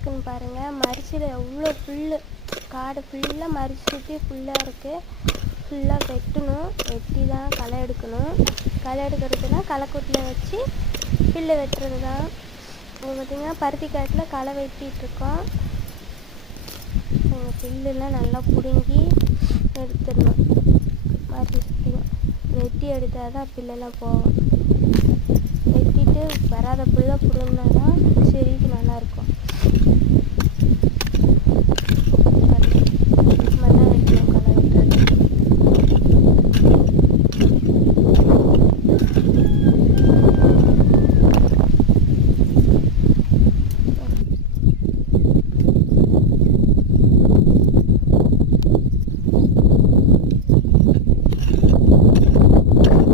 இருக்குன்னு பாருங்கள். மரிச்சில் எவ்வளோ புல், காடு ஃபுல்லாக மரிச்சு சுற்றி ஃபுல்லாக இருக்குது. ஃபுல்லாக வெட்டணும், வெட்டி தான் களை எடுக்கணும். களை எடுக்கிறதுனா களைக்கூட்டில் வச்சு புல்லு வெட்டுறது தான். இப்போ பார்த்திங்கன்னா பருத்தி காட்டில் களை வெட்டிகிட்ருக்கோம். எங்கள் புல்லுலாம் நல்லா பிடுங்கி எடுத்துடணும். மரிச்சு சுற்றியும் வெட்டி எடுத்தால் தான் புல்லெல்லாம் போகும். வெட்டிட்டு வராத புல்லை பிடுங்கினா தான் செடிக்கு நல்லாயிருக்கும்.